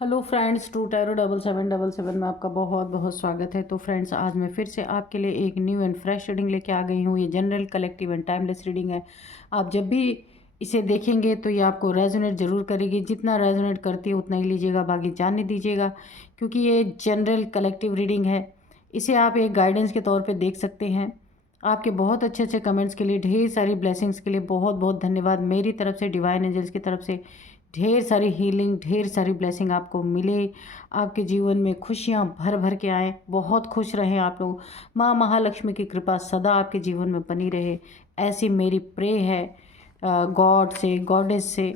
Hello friends, to tarot 7777 में आपका बहुत बहुत स्वागत है। तो फ्रेंड्स, आज मैं फिर से आपके लिए एक न्यू एंड फ्रेश रीडिंग लेके आ गई हूँ। ये general, collective and timeless reading है। आप जब भी इसे देखेंगे तो ये आपको रेजोनेट ज़रूर करेगी। जितना रेजोनेट करती है उतना ही लीजिएगा, बाकी जाने दीजिएगा, क्योंकि ये जनरल कलेक्टिव रीडिंग है। इसे आप एक गाइडेंस के तौर पर देख सकते हैं। आपके बहुत अच्छे अच्छे कमेंट्स के लिए, ढेर सारी ब्लेसिंग्स के लिए बहुत बहुत धन्यवाद। मेरी तरफ से, डिवाइन एंजल्स की तरफ से ढेर सारी हीलिंग, ढेर सारी ब्लेसिंग आपको मिले। आपके जीवन में खुशियाँ भर भर के आए। बहुत खुश रहें आप लोग। माँ महालक्ष्मी की कृपा सदा आपके जीवन में बनी रहे, ऐसी मेरी प्रे है गॉड से, गॉडेस से।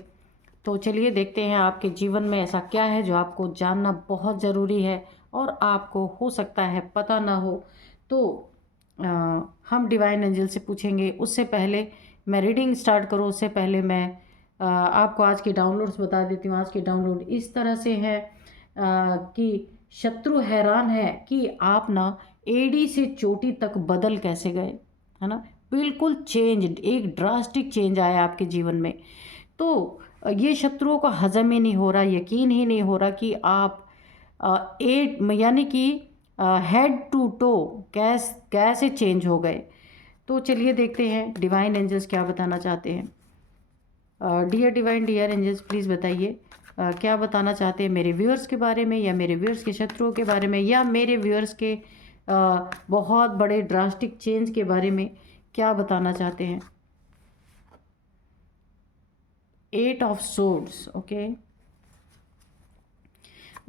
तो चलिए देखते हैं आपके जीवन में ऐसा क्या है जो आपको जानना बहुत ज़रूरी है और आपको हो सकता है पता ना हो। तो अ, हम डिवाइन एंजल से पूछेंगे। उससे पहले मैं रीडिंग स्टार्ट करूँ उससे पहले मैं आपको आज के डाउनलोड्स बता देती हूँ। आज के डाउनलोड इस तरह से है कि शत्रु हैरान है कि आप ना एड़ी से चोटी तक बदल कैसे गए, है ना। बिल्कुल चेंज, एक ड्रास्टिक चेंज आया आपके जीवन में। तो ये शत्रुओं को हजम ही नहीं हो रहा, यकीन ही नहीं हो रहा कि आप एट यानी कि हेड टू टो कैसे चेंज हो गए। तो चलिए देखते हैं डिवाइन एंजल्स क्या बताना चाहते हैं। Dear divine, dear angels, please बताइए क्या बताना चाहते हैं मेरे व्यूअर्स के बारे में, या मेरे व्यूअर्स के शत्रुओं के बारे में, या मेरे व्यूअर्स के बहुत बड़े ड्रास्टिक चेंज के बारे में क्या बताना चाहते हैं। 8 of swords, okay.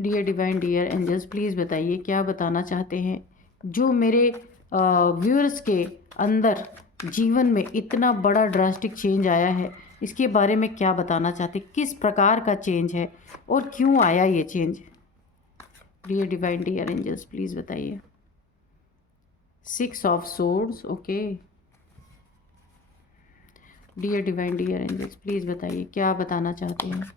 Dear divine, dear angels, please बताइए क्या बताना चाहते हैं जो मेरे व्यूअर्स के अंदर जीवन में इतना बड़ा ड्रास्टिक चेंज आया है। इसके बारे में क्या बताना चाहते, किस प्रकार का चेंज है और क्यों आया ये change. Dear divine, dear angels, please बताइए। 6 of swords, okay. Dear divine, dear angels, please बताइए क्या बताना चाहते हैं।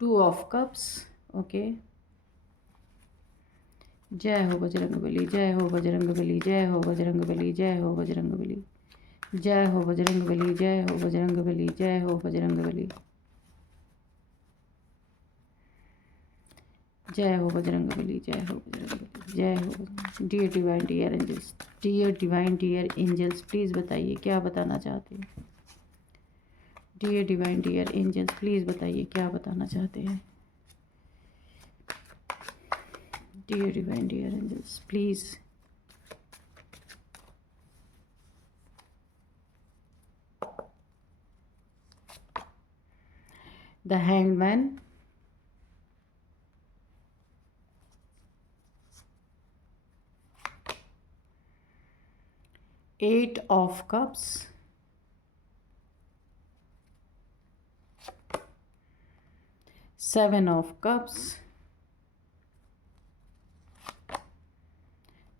2 ऑफ कप्स, ओके। जय हो बजरंगबली, जय हो बजरंगबली, जय हो बजरंगबली, जय हो बजरंगबली, जय हो बजरंगबली, जय हो बजरंगबली, जय हो बजरंगबली, जय हो बजरंगबली, जय हो बजरंगबली, जय हो। Dear divine, dear angels, dear divine, dear angels, please बताइए क्या बताना चाहते हैं। Dear divine, dear angels, please बताइए क्या बताना चाहते हैं। Dear divine, dear angels, please. The hanged man, 8 of cups, 7 of cups,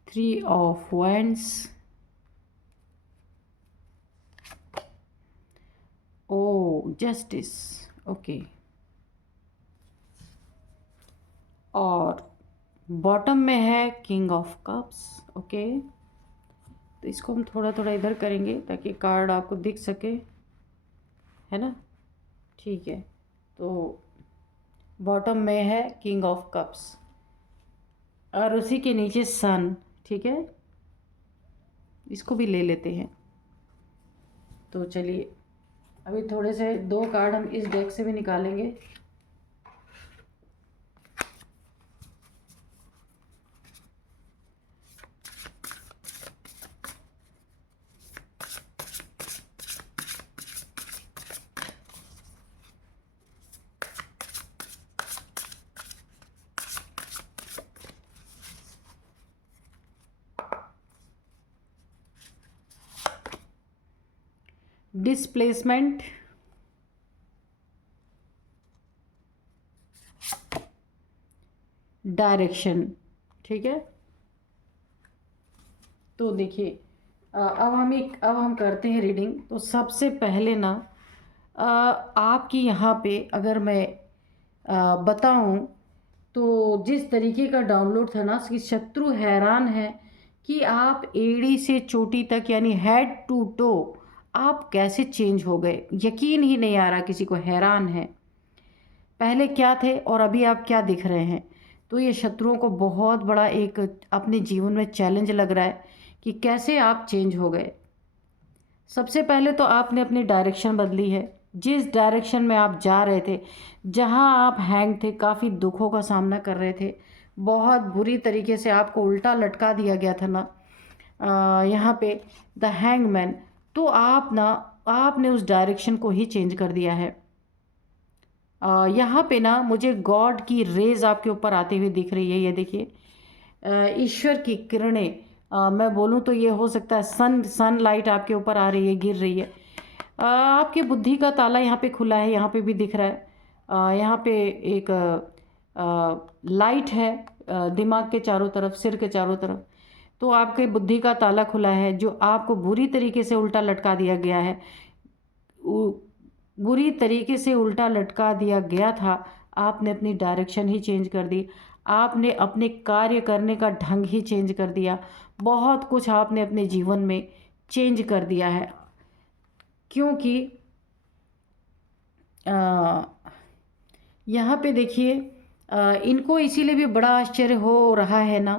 3 of wands, ओ जस्टिस, ओके। और बॉटम में है किंग ऑफ कप्स, ओके। तो इसको हम थोड़ा थोड़ा इधर करेंगे ताकि कार्ड आपको दिख सके, है ना। ठीक है, तो बॉटम में है किंग ऑफ कप्स और उसी के नीचे सन, ठीक है। इसको भी ले लेते हैं। तो चलिए अभी थोड़े से 2 कार्ड हम इस डेक से भी निकालेंगे। डिस्प्लेसमेंट, डायरेक्शन, ठीक है। तो देखिए अब हम करते हैं रीडिंग। तो सबसे पहले ना आपकी यहाँ पे अगर मैं बताऊँ तो जिस तरीके का डाउनलोड था ना कि शत्रु हैरान है कि आप एड़ी से चोटी तक यानी हेड टू टो आप कैसे चेंज हो गए, यकीन ही नहीं आ रहा, किसी को हैरान है। पहले क्या थे और अभी आप क्या दिख रहे हैं। तो ये शत्रुओं को बहुत बड़ा एक अपने जीवन में चैलेंज लग रहा है कि कैसे आप चेंज हो गए। सबसे पहले तो आपने अपनी डायरेक्शन बदली है। जिस डायरेक्शन में आप जा रहे थे, जहां आप हैंग थे, काफ़ी दुखों का सामना कर रहे थे, बहुत बुरी तरीके से आपको उल्टा लटका दिया गया था ना, यहाँ पे द हैंगमैन। तो आपने उस डायरेक्शन को ही चेंज कर दिया है। यहाँ पे ना मुझे गॉड की रेज आपके ऊपर आते हुए दिख रही है। ये देखिए, ईश्वर की किरणें, मैं बोलूँ तो ये हो सकता है सनलाइट आपके ऊपर आ रही है, गिर रही है। आपकी बुद्धि का ताला यहाँ पे खुला है, यहाँ पे भी दिख रहा है। यहाँ पे एक लाइट है दिमाग के चारों तरफ, सिर के चारों तरफ। तो आपके बुद्धि का ताला खुला है, जो आपको बुरी तरीके से उल्टा लटका दिया गया है, बुरी तरीके से उल्टा लटका दिया गया था। आपने अपनी डायरेक्शन ही चेंज कर दी, आपने अपने कार्य करने का ढंग ही चेंज कर दिया, बहुत कुछ आपने अपने जीवन में चेंज कर दिया है। क्योंकि यहाँ पे देखिए, इनको इसीलिए भी बड़ा आश्चर्य हो रहा है ना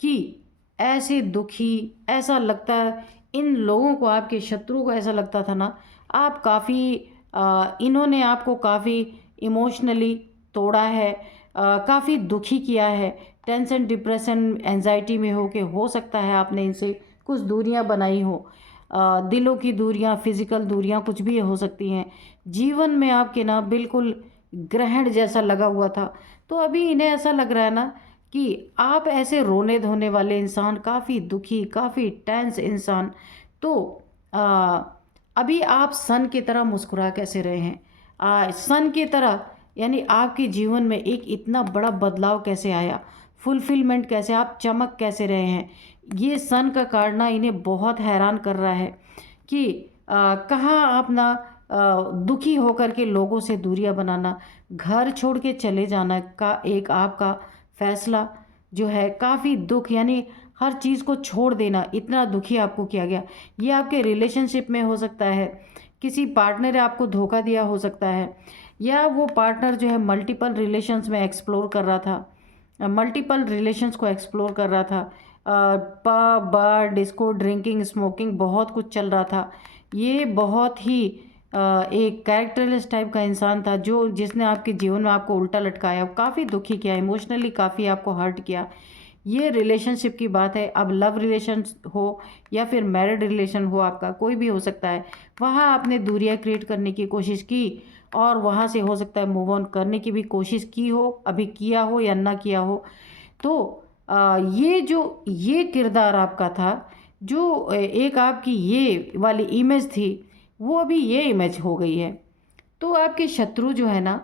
कि ऐसे दुखी, ऐसा लगता है इन लोगों को, आपके शत्रु को ऐसा लगता था ना, आप काफ़ी इन्होंने आपको काफ़ी इमोशनली तोड़ा है, काफ़ी दुखी किया है, टेंशन, डिप्रेशन, एंजाइटी में हो सकता है आपने इनसे कुछ दूरियां बनाई हो, दिलों की दूरियां, फिज़िकल दूरियां, कुछ भी हो सकती हैं। जीवन में आपके ना बिल्कुल ग्रहण जैसा लगा हुआ था। तो अभी इन्हें ऐसा लग रहा है ना कि आप ऐसे रोने धोने वाले इंसान, काफ़ी दुखी, काफ़ी टेंस इंसान, तो अभी आप सन की तरह मुस्कुरा कैसे रहे हैं, सन की तरह, यानी आपके जीवन में एक इतना बड़ा बदलाव कैसे आया, फुलफिलमेंट कैसे, आप चमक कैसे रहे हैं। ये सन का कारणा इन्हें बहुत हैरान कर रहा है कि कहाँ आप ना दुखी होकर के लोगों से दूरियां बनाना, घर छोड़ के चले जाना का एक आपका फैसला जो है, काफ़ी दुख, यानी हर चीज़ को छोड़ देना, इतना दुखी आपको किया गया। ये आपके रिलेशनशिप में हो सकता है, किसी पार्टनर ने आपको धोखा दिया हो सकता है, या वो पार्टनर जो है मल्टीपल रिलेशंस में एक्सप्लोर कर रहा था, मल्टीपल रिलेशंस को एक्सप्लोर कर रहा था, पब, बार, डिस्को, ड्रिंकिंग, स्मोकिंग, बहुत कुछ चल रहा था। ये बहुत ही एक कैरेक्टरलेस टाइप का इंसान था, जो जिसने आपके जीवन में आपको उल्टा लटकाया, काफ़ी दुखी किया, इमोशनली काफ़ी आपको हर्ट किया। ये रिलेशनशिप की बात है। अब लव रिलेशन हो या फिर मैरिड रिलेशन हो, आपका कोई भी हो सकता है, वहाँ आपने दूरियां क्रिएट करने की कोशिश की और वहाँ से हो सकता है मूव ऑन करने की भी कोशिश की हो, अभी किया हो या ना किया हो। तो ये किरदार आपका था, जो एक आपकी ये वाली इमेज थी, वो अभी ये इमेज हो गई है। तो आपके शत्रु जो है ना,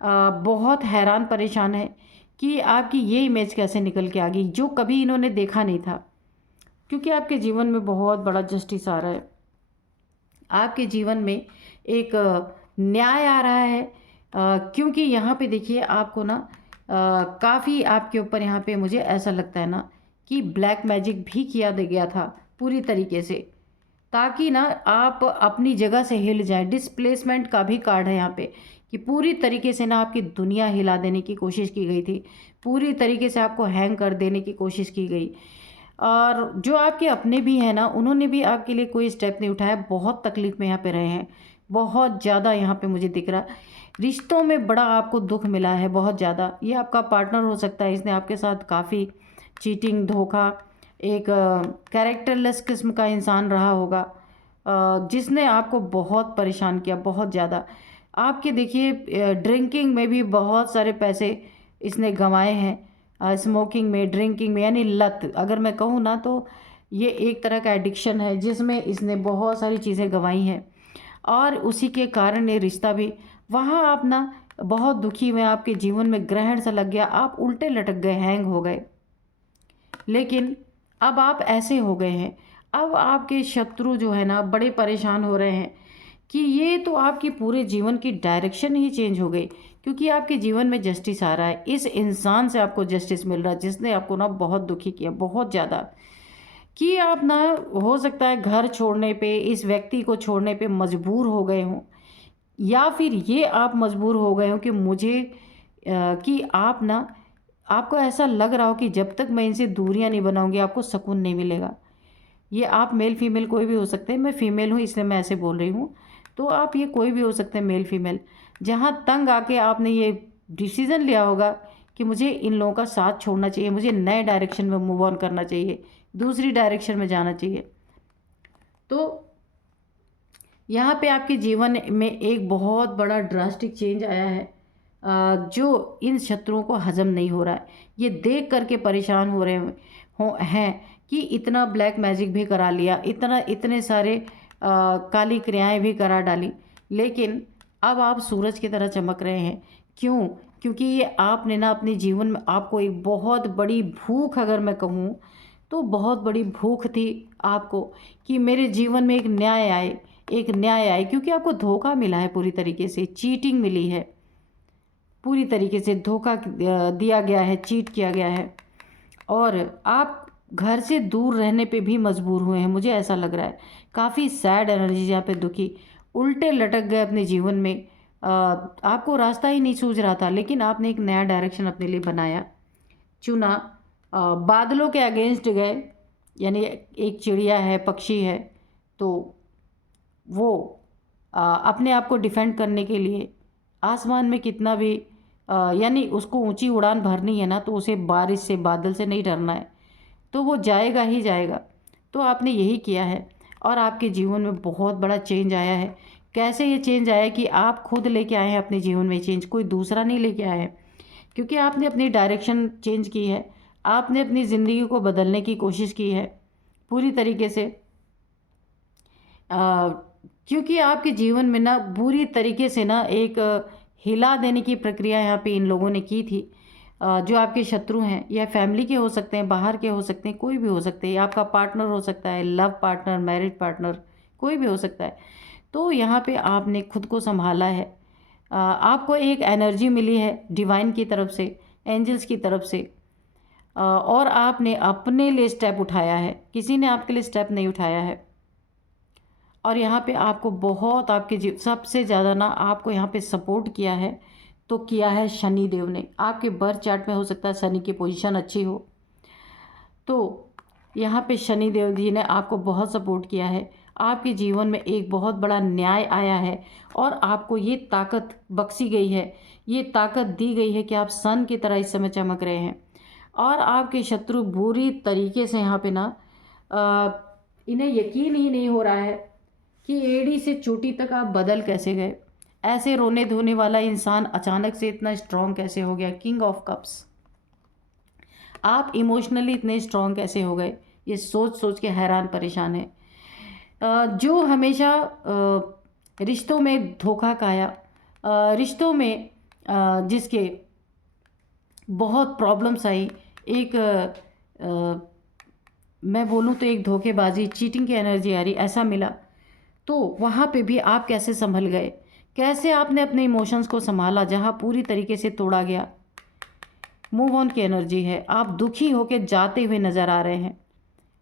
बहुत हैरान परेशान है कि आपकी ये इमेज कैसे निकल के आ गई, जो कभी इन्होंने देखा नहीं था। क्योंकि आपके जीवन में बहुत बड़ा जस्टिस आ रहा है, आपके जीवन में एक न्याय आ रहा है। क्योंकि यहाँ पे देखिए आपको ना काफ़ी आपके ऊपर, यहाँ पे मुझे ऐसा लगता है ना कि ब्लैक मैजिक भी किया दे गया था पूरी तरीके से, ताकि ना आप अपनी जगह से हिल जाए। डिस्प्लेसमेंट का भी कार्ड है यहाँ पे कि पूरी तरीके से ना आपकी दुनिया हिला देने की कोशिश की गई थी, पूरी तरीके से आपको हैंग कर देने की कोशिश की गई। और जो आपके अपने भी हैं ना, उन्होंने भी आपके लिए कोई स्टेप नहीं उठाया, बहुत तकलीफ में यहाँ पे रहे हैं, बहुत ज़्यादा यहाँ पे मुझे दिख रहा। रिश्तों में बड़ा आपको दुख मिला है, बहुत ज़्यादा। ये आपका पार्टनर हो सकता है, इसने आपके साथ काफ़ी चीटिंग, धोखा, एक कैरेक्टरलेस किस्म का इंसान रहा होगा, जिसने आपको बहुत परेशान किया, बहुत ज़्यादा। आपके देखिए ड्रिंकिंग में भी बहुत सारे पैसे इसने गंवाए हैं, स्मोकिंग में, ड्रिंकिंग में, यानी लत अगर मैं कहूँ ना, तो ये एक तरह का एडिक्शन है जिसमें इसने बहुत सारी चीज़ें गंवाई हैं। और उसी के कारण ये रिश्ता भी, वहाँ आप ना बहुत दुखी हुए, आपके जीवन में ग्रहण सा लग गया, आप उल्टे लटक गए, हैंग हो गए। लेकिन अब आप ऐसे हो गए हैं, अब आपके शत्रु जो है ना बड़े परेशान हो रहे हैं कि ये तो आपकी पूरे जीवन की डायरेक्शन ही चेंज हो गई। क्योंकि आपके जीवन में जस्टिस आ रहा है, इस इंसान से आपको जस्टिस मिल रहा है जिसने आपको ना बहुत दुखी किया, बहुत ज़्यादा। कि आप ना, हो सकता है घर छोड़ने पे, इस व्यक्ति को छोड़ने पे मजबूर हो गए हों, या फिर ये आप मजबूर हो गए हो कि मुझे कि आप ना, आपको ऐसा लग रहा हो कि जब तक मैं इनसे दूरियां नहीं बनाऊंगी आपको सुकून नहीं मिलेगा। ये आप मेल फीमेल कोई भी हो सकते हैं, मैं फीमेल हूँ इसलिए मैं ऐसे बोल रही हूँ, तो आप ये कोई भी हो सकते हैं मेल फीमेल। जहाँ तंग आके आपने ये डिसीज़न लिया होगा कि मुझे इन लोगों का साथ छोड़ना चाहिए, मुझे नए डायरेक्शन में मूव ऑन करना चाहिए, दूसरी डायरेक्शन में जाना चाहिए, तो यहाँ पे आपके जीवन में एक बहुत बड़ा ड्रास्टिक चेंज आया है, जो इन शत्रुओं को हजम नहीं हो रहा है। ये देख करके परेशान हो रहे हैं कि इतना ब्लैक मैजिक भी करा लिया, इतने सारे काली क्रियाएं भी करा डाली, लेकिन अब आप सूरज की तरह चमक रहे हैं। क्यों? क्योंकि ये आपने ना अपने जीवन में, आपको एक बहुत बड़ी भूख, अगर मैं कहूँ तो बहुत बड़ी भूख थी आपको, कि मेरे जीवन में एक न्याय आए, क्योंकि आपको धोखा मिला है, पूरी तरीके से चीटिंग मिली है, पूरी तरीके से धोखा दिया गया है, चीट किया गया है, और आप घर से दूर रहने पे भी मजबूर हुए हैं, मुझे ऐसा लग रहा है। काफ़ी सैड एनर्जी, यहाँ पे दुखी, उल्टे लटक गए अपने जीवन में। आपको रास्ता ही नहीं सूझ रहा था, लेकिन आपने एक नया डायरेक्शन अपने लिए बनाया, चुना, बादलों के अगेंस्ट गए, यानी एक चिड़िया है, पक्षी है, तो वो अपने आप को डिफेंड करने के लिए आसमान में कितना भी यानी उसको ऊंची उड़ान भरनी है ना, तो उसे बारिश से, बादल से नहीं डरना है, तो वो जाएगा ही जाएगा। तो आपने यही किया है, और आपके जीवन में बहुत बड़ा चेंज आया है। कैसे ये चेंज आया कि आप खुद लेके आए हैं अपने जीवन में चेंज, कोई दूसरा नहीं लेके आया है, क्योंकि आपने अपनी डायरेक्शन चेंज की है, आपने अपनी ज़िंदगी को बदलने की कोशिश की है पूरी तरीके से। क्योंकि आपके जीवन में ना बुरी तरीके से ना एक हिला देने की प्रक्रिया यहाँ पे इन लोगों ने की थी। जो आपके शत्रु हैं, या फैमिली के हो सकते हैं, बाहर के हो सकते हैं, कोई भी हो सकते हैं, आपका पार्टनर हो सकता है, लव पार्टनर, मैरिड पार्टनर, कोई भी हो सकता है। तो यहाँ पे आपने खुद को संभाला है, आपको एक एनर्जी मिली है डिवाइन की तरफ से, एंजल्स की तरफ से, और आपने अपने लिए स्टेप उठाया है, किसी ने आपके लिए स्टेप नहीं उठाया है। और यहाँ पे आपको बहुत, आपके सबसे ज़्यादा ना आपको यहाँ पे सपोर्ट किया है, तो किया है शनि देव ने। आपके बर्थ चार्ट में हो सकता है शनि की पोजीशन अच्छी हो, तो यहाँ पे शनि देव जी ने आपको बहुत सपोर्ट किया है। आपके जीवन में एक बहुत बड़ा न्याय आया है, और आपको ये ताकत बख्शी गई है, ये ताकत दी गई है कि आप सन की तरह इस समय चमक रहे हैं। और आपके शत्रु बुरी तरीके से यहाँ पे ना, इन्हें यकीन ही नहीं हो रहा है कि एड़ी से चोटी तक आप बदल कैसे गए, ऐसे रोने धोने वाला इंसान अचानक से इतना स्ट्रांग कैसे हो गया। किंग ऑफ कप्स, आप इमोशनली इतने स्ट्रांग कैसे हो गए, ये सोच सोच के हैरान परेशान है। जो हमेशा रिश्तों में धोखा खाया, रिश्तों में जिसके बहुत प्रॉब्लम्स आई, एक मैं बोलूँ तो एक धोखेबाजी, चीटिंग की एनर्जी आ रही, ऐसा मिला, तो वहाँ पे भी आप कैसे संभल गए, कैसे आपने अपने इमोशंस को संभाला जहाँ पूरी तरीके से तोड़ा गया। मूव ऑन की एनर्जी है, आप दुखी होकर जाते हुए नज़र आ रहे हैं,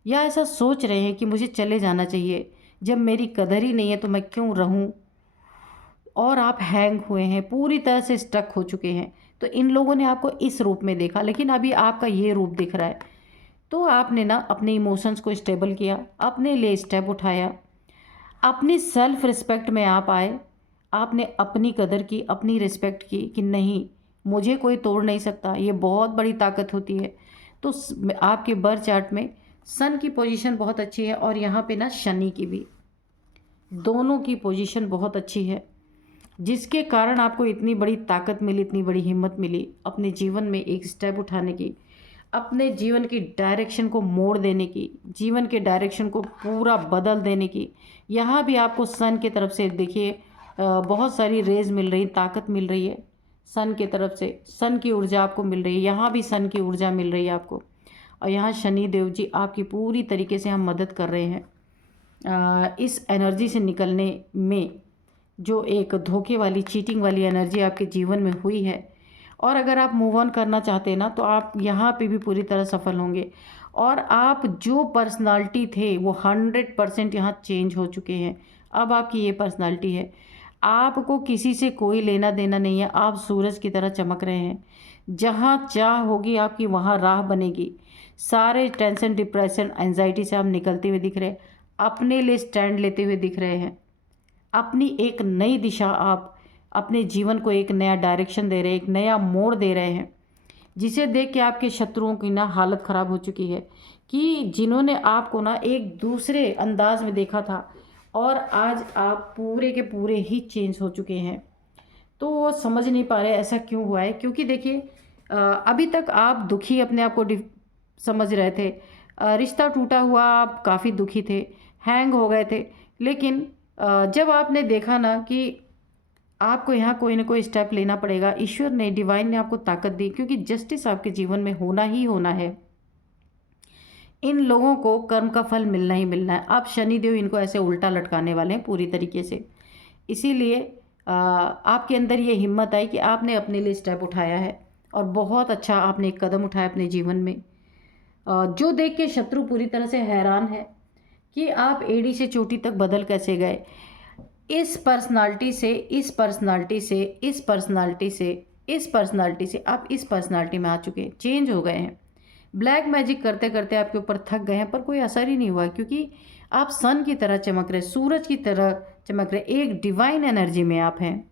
या ऐसा सोच रहे हैं कि मुझे चले जाना चाहिए, जब मेरी कदर ही नहीं है तो मैं क्यों रहूं। और आप हैंग हुए हैं, पूरी तरह से स्टक हो चुके हैं। तो इन लोगों ने आपको इस रूप में देखा, लेकिन अभी आपका ये रूप दिख रहा है, तो आपने ना अपने इमोशंस को स्टेबल किया, अपने लिए स्टेप उठाया, अपनी सेल्फ रिस्पेक्ट में आप आए, आपने अपनी कदर की, अपनी रिस्पेक्ट की कि नहीं, मुझे कोई तोड़ नहीं सकता, ये बहुत बड़ी ताकत होती है। तो आपके बर्थ चार्ट में सन की पोजीशन बहुत अच्छी है, और यहाँ पे ना शनि की भी, दोनों की पोजीशन बहुत अच्छी है, जिसके कारण आपको इतनी बड़ी ताकत मिली, इतनी बड़ी हिम्मत मिली अपने जीवन में एक स्टेप उठाने की, अपने जीवन की डायरेक्शन को मोड़ देने की, जीवन के डायरेक्शन को पूरा बदल देने की। यहाँ भी आपको सन की तरफ से देखिए बहुत सारी रेज मिल रही, ताकत मिल रही है सन की तरफ से, सन की ऊर्जा आपको मिल रही है, यहाँ भी सन की ऊर्जा मिल रही है आपको। और यहाँ शनि देव जी आपकी पूरी तरीके से हम मदद कर रहे हैं इस एनर्जी से निकलने में, जो एक धोखे वाली, चीटिंग वाली एनर्जी आपके जीवन में हुई है। और अगर आप मूव ऑन करना चाहते हैं ना, तो आप यहाँ पे भी पूरी तरह सफल होंगे। और आप जो पर्सनालिटी थे वो 100% यहाँ चेंज हो चुके हैं। अब आपकी ये पर्सनालिटी है, आपको किसी से कोई लेना देना नहीं है, आप सूरज की तरह चमक रहे हैं। जहाँ चाह होगी आपकी वहाँ राह बनेगी। सारे टेंशन, डिप्रेशन, एंजाइटी से आप निकलते हुए दिख रहे हैं, अपने लिए स्टैंड लेते हुए दिख रहे हैं। अपनी एक नई दिशा, आप अपने जीवन को एक नया डायरेक्शन दे रहे हैं, एक नया मोड़ दे रहे हैं, जिसे देख के आपके शत्रुओं की ना हालत ख़राब हो चुकी है कि जिन्होंने आपको ना एक दूसरे अंदाज में देखा था और आज आप पूरे के पूरे ही चेंज हो चुके हैं। तो वो समझ नहीं पा रहे ऐसा क्यों हुआ है, क्योंकि देखिए अभी तक आप दुखी अपने आप को समझ रहे थे। रिश्ता टूटा हुआ, आप काफ़ी दुखी थे, हैंग हो गए थे। लेकिन जब आपने देखा ना कि आपको यहाँ कोई ना कोई स्टेप लेना पड़ेगा, ईश्वर ने, डिवाइन ने आपको ताकत दी, क्योंकि जस्टिस आपके जीवन में होना ही होना है। इन लोगों को कर्म का फल मिलना ही मिलना है। आप शनिदेव इनको ऐसे उल्टा लटकाने वाले हैं पूरी तरीके से। इसीलिए आपके अंदर ये हिम्मत आई कि आपने अपने लिए स्टेप उठाया है और बहुत अच्छा आपने एक कदम उठाया अपने जीवन में। जो देख के शत्रु पूरी तरह से हैरान है कि आप एड़ी से चोटी तक बदल कैसे गए। इस पर्सनालिटी से इस पर्सनालिटी से इस पर्सनालिटी से इस पर्सनालिटी से आप इस पर्सनालिटी में आ चुके हैं, चेंज हो गए हैं। ब्लैक मैजिक करते करते आपके ऊपर थक गए हैं, पर कोई असर ही नहीं हुआ, क्योंकि आप सन की तरह चमक रहे, सूरज की तरह चमक रहे, एक डिवाइन एनर्जी में आप हैं।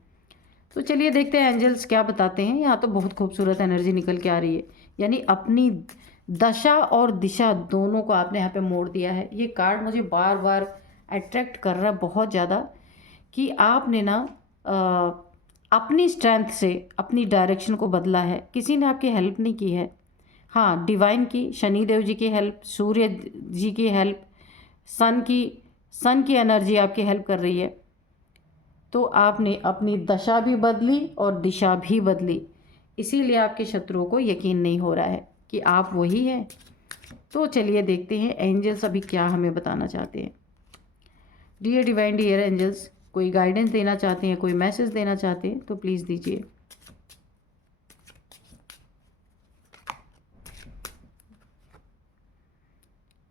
तो चलिए देखते हैं एंजल्स क्या बताते हैं। यहाँ तो बहुत खूबसूरत एनर्जी निकल के आ रही है, यानी अपनी दशा और दिशा दोनों को आपने यहाँ पे मोड़ दिया है। ये कार्ड मुझे बार बार अट्रैक्ट कर रहा है बहुत ज़्यादा कि आपने ना अपनी स्ट्रेंथ से अपनी डायरेक्शन को बदला है। किसी ने आपकी हेल्प नहीं की है, हाँ डिवाइन की, शनिदेव जी की हेल्प, सूर्य जी की हेल्प, सन की एनर्जी आपकी हेल्प कर रही है। तो आपने अपनी दशा भी बदली और दिशा भी बदली, इसीलिए आपके शत्रुओं को यकीन नहीं हो रहा है कि आप वही हैं। तो चलिए देखते हैं एंजल्स अभी क्या हमें बताना चाहते हैं। डियर डिवाइन, डियर एंजल्स, कोई गाइडेंस देना चाहते हैं, कोई मैसेज देना चाहते हैं तो प्लीज़ दीजिए।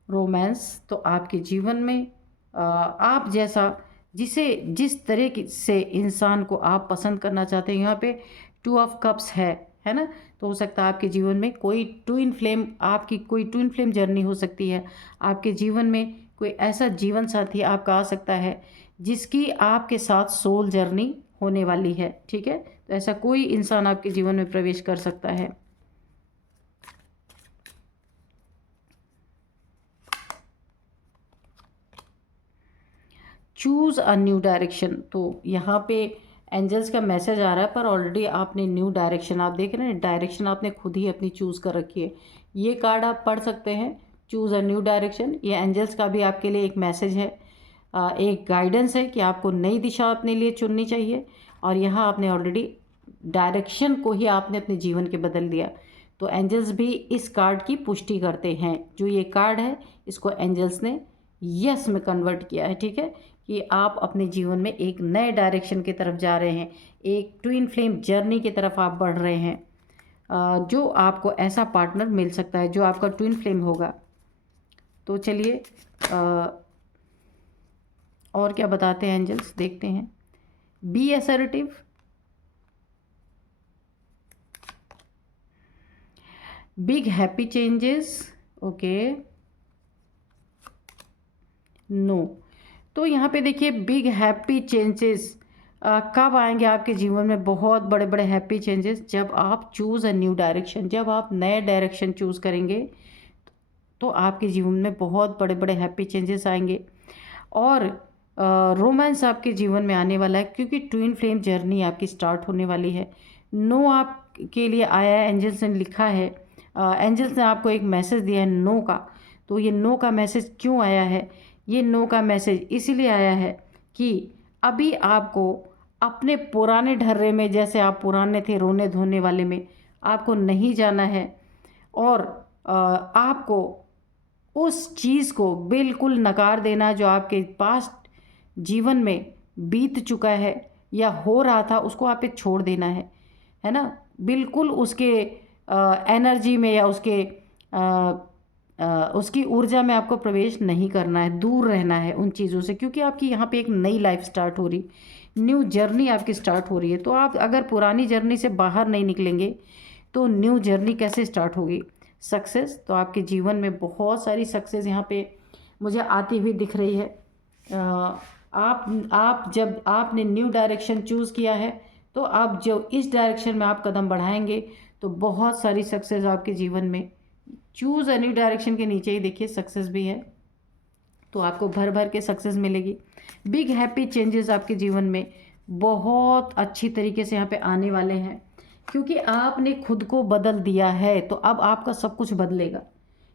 रोमांस तो आपके जीवन में आप जैसा जिस तरह से इंसान को आप पसंद करना चाहते हैं, यहाँ पे 2 ऑफ कप्स है ना। तो हो सकता है आपके जीवन में कोई ट्विन फ्लेम, आपकी कोई ट्विन फ्लेम जर्नी हो सकती है। आपके जीवन में कोई ऐसा जीवन साथी आपका आ सकता है जिसकी आपके साथ सोल जर्नी होने वाली है, ठीक है। तो ऐसा कोई इंसान आपके जीवन में प्रवेश कर सकता है। चूज़ अ न्यू डायरेक्शन, तो यहाँ पे एंजल्स का मैसेज आ रहा है, पर ऑलरेडी आपने न्यू डायरेक्शन, आप देख रहे हैं डायरेक्शन आपने खुद ही अपनी चूज़ कर रखी है। ये कार्ड आप पढ़ सकते हैं, चूज़ अ न्यू डायरेक्शन। ये एंजल्स का भी आपके लिए एक मैसेज है, एक गाइडेंस है कि आपको नई दिशा अपने लिए चुननी चाहिए। और यहाँ आपने ऑलरेडी डायरेक्शन को ही आपने अपने जीवन के बदल दिया। तो एंजल्स भी इस कार्ड की पुष्टि करते हैं। जो ये कार्ड है इसको एंजल्स ने यस में कन्वर्ट किया है, ठीक है, कि आप अपने जीवन में एक नए डायरेक्शन की तरफ जा रहे हैं, एक ट्विन फ्लेम जर्नी की तरफ आप बढ़ रहे हैं। जो आपको ऐसा पार्टनर मिल सकता है जो आपका ट्विन फ्लेम होगा। तो चलिए और क्या बताते हैं एंजल्स, देखते हैं। Be assertive, big happy changes, okay, no. तो यहाँ पे देखिए बिग हैप्पी चेंजेस कब आएंगे आपके जीवन में, बहुत बड़े बड़े हैप्पी चेंजेस, जब आप चूज़ अ न्यू डायरेक्शन, जब आप नए डायरेक्शन चूज़ करेंगे तो आपके जीवन में बहुत बड़े बड़े हैप्पी चेंजेस आएंगे। और रोमांस आपके जीवन में आने वाला है, क्योंकि ट्विन फ्लेम जर्नी आपकी स्टार्ट होने वाली है। नो आपके लिए आया है, एंजल्स ने लिखा है, एंजल्स ने आपको एक मैसेज दिया है नो का। तो ये नो का मैसेज क्यों आया है? ये नो का मैसेज इसलिए आया है कि अभी आपको अपने पुराने ढर्रे में, जैसे आप पुराने थे रोने धोने वाले में, आपको नहीं जाना है। और आपको उस चीज़ को बिल्कुल नकार देना जो आपके पास्ट जीवन में बीत चुका है या हो रहा था, उसको आप पे छोड़ देना है ना। बिल्कुल उसके एनर्जी में या उसके उसकी ऊर्जा में आपको प्रवेश नहीं करना है, दूर रहना है उन चीज़ों से, क्योंकि आपकी यहाँ पे एक नई लाइफ स्टार्ट हो रही, न्यू जर्नी आपकी स्टार्ट हो रही है। तो आप अगर पुरानी जर्नी से बाहर नहीं निकलेंगे तो न्यू जर्नी कैसे स्टार्ट होगी? सक्सेस, तो आपके जीवन में बहुत सारी सक्सेस यहाँ पे मुझे आती हुई दिख रही है। आप जब आपने न्यू डायरेक्शन चूज़ किया है तो आप जो इस डायरेक्शन में आप कदम बढ़ाएंगे तो बहुत सारी सक्सेस आपके जीवन में, चूज़ अ न्यू डायरेक्शन के नीचे ही देखिए सक्सेस भी है, तो आपको भर भर के सक्सेस मिलेगी। बिग हैप्पी चेंजेस आपके जीवन में बहुत अच्छी तरीके से यहाँ पे आने वाले हैं, क्योंकि आपने खुद को बदल दिया है तो अब आपका सब कुछ बदलेगा।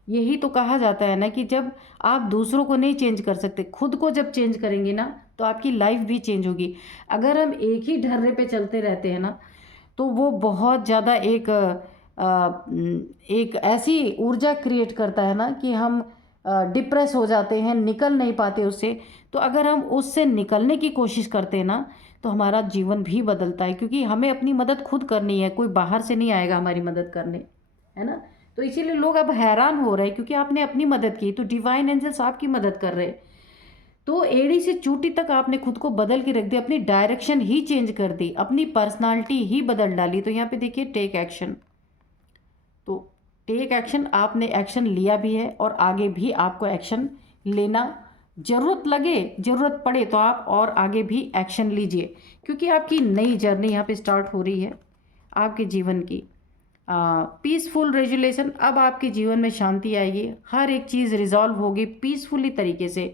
यही तो कहा जाता है ना कि जब आप दूसरों को नहीं चेंज कर सकते, खुद को जब चेंज करेंगे ना तो आपकी लाइफ भी चेंज होगी। अगर हम एक ही ढर्रे पे चलते रहते हैं ना तो वो बहुत ज़्यादा एक ऐसी ऊर्जा क्रिएट करता है ना कि हम डिप्रेस हो जाते हैं, निकल नहीं पाते उससे। तो अगर हम उससे निकलने की कोशिश करते हैं ना तो हमारा जीवन भी बदलता है, क्योंकि हमें अपनी मदद खुद करनी है, कोई बाहर से नहीं आएगा हमारी मदद करने, है ना। तो इसीलिए लोग अब हैरान हो रहे हैं, क्योंकि आपने अपनी मदद की तो डिवाइन एंजल्स आपकी मदद कर रहे हैं। तो एड़ी से चोटी तक आपने खुद को बदल के रख दिया, अपनी डायरेक्शन ही चेंज कर दी, अपनी पर्सनालिटी ही बदल डाली। तो यहाँ पे देखिए टेक एक्शन, तो टेक एक्शन, आपने एक्शन लिया भी है और आगे भी आपको एक्शन लेना, ज़रूरत लगे ज़रूरत पड़े तो आप और आगे भी एक्शन लीजिए, क्योंकि आपकी नई जर्नी यहाँ पे स्टार्ट हो रही है आपके जीवन की। पीसफुल रेजुलेशन, अब आपके जीवन में शांति आएगी, हर एक चीज़ रिजॉल्व होगी पीसफुली तरीके से,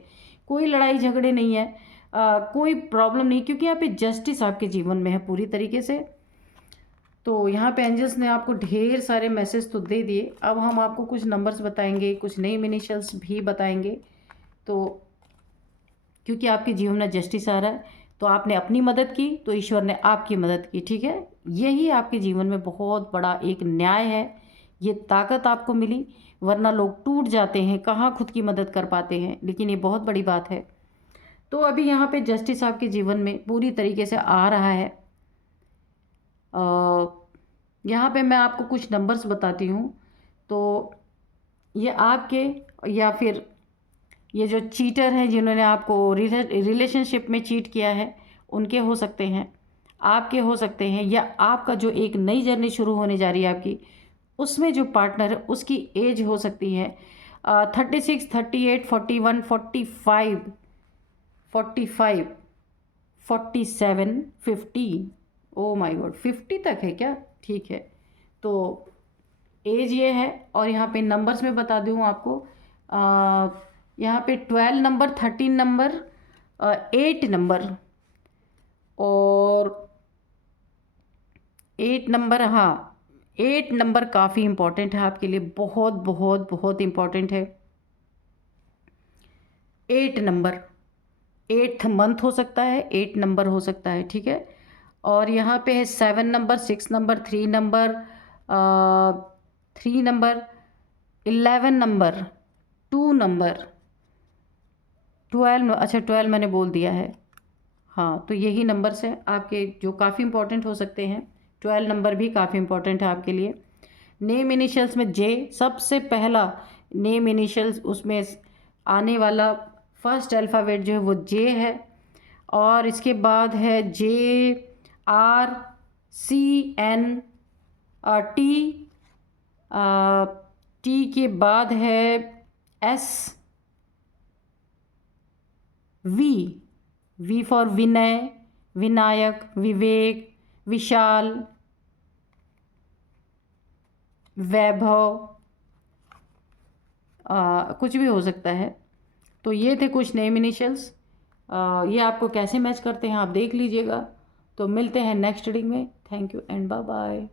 कोई लड़ाई झगड़े नहीं है, कोई प्रॉब्लम नहीं, क्योंकि यहाँ पे जस्टिस आपके जीवन में है पूरी तरीके से। तो यहाँ पे एंजल्स ने आपको ढेर सारे मैसेज तो दे दिए, अब हम आपको कुछ नंबर्स बताएंगे, कुछ नेम इनिशियल्स भी बताएंगे। तो क्योंकि आपके जीवन में जस्टिस आ रहा है तो आपने अपनी मदद की तो ईश्वर ने आपकी मदद की, ठीक है। यही आपके जीवन में बहुत बड़ा एक न्याय है, ये ताकत आपको मिली, वरना लोग टूट जाते हैं, कहाँ खुद की मदद कर पाते हैं, लेकिन ये बहुत बड़ी बात है। तो अभी यहाँ पे जस्टिस आपके जीवन में पूरी तरीके से आ रहा है। यहाँ पे मैं आपको कुछ नंबर्स बताती हूँ, तो ये आपके या फिर ये जो चीटर हैं जिन्होंने आपको रिलेशनशिप में चीट किया है उनके हो सकते हैं, आपके हो सकते हैं, या आपका जो एक नई जर्नी शुरू होने जा रही है आपकी, उसमें जो पार्टनर है उसकी एज हो सकती है 36, 38, 41, 45, 45, 47, 50। ओ माय गॉड, 50 तक है क्या? ठीक है, तो एज ये है। और यहाँ पे नंबर्स में बता दूँ आपको, यहाँ पे 12 नंबर, 13 नंबर, 8 नंबर और 8 नंबर, हाँ 8 नंबर काफ़ी इम्पॉर्टेंट है आपके लिए, बहुत बहुत बहुत इम्पॉर्टेंट है। 8 नंबर, 8th मंथ हो सकता है, 8 नंबर हो सकता है, ठीक है। और यहाँ पे है 7 number, 6 number, 3 number, 3 number, 11 number, 2 number, 12, अच्छा 12 मैंने बोल दिया है, हाँ। तो यही नंबर्स हैं आपके जो काफ़ी इंपॉर्टेंट हो सकते हैं, 12 नंबर भी काफ़ी इंपॉर्टेंट है आपके लिए। नेम इनिशियल्स में जे, सबसे पहला नेम इनिशियल्स उसमें आने वाला फर्स्ट अल्फ़ाबेट जो है वो जे है, और इसके बाद है JRCN टी, टी के बाद है वी फॉर विनय, विनायक, विवेक, विशाल, वैभव, कुछ भी हो सकता है। तो ये थे कुछ नेम इनिशियल्स, ये आपको कैसे मैच करते हैं आप देख लीजिएगा। तो मिलते हैं नेक्स्ट रीडिंग में, thank you and bye bye.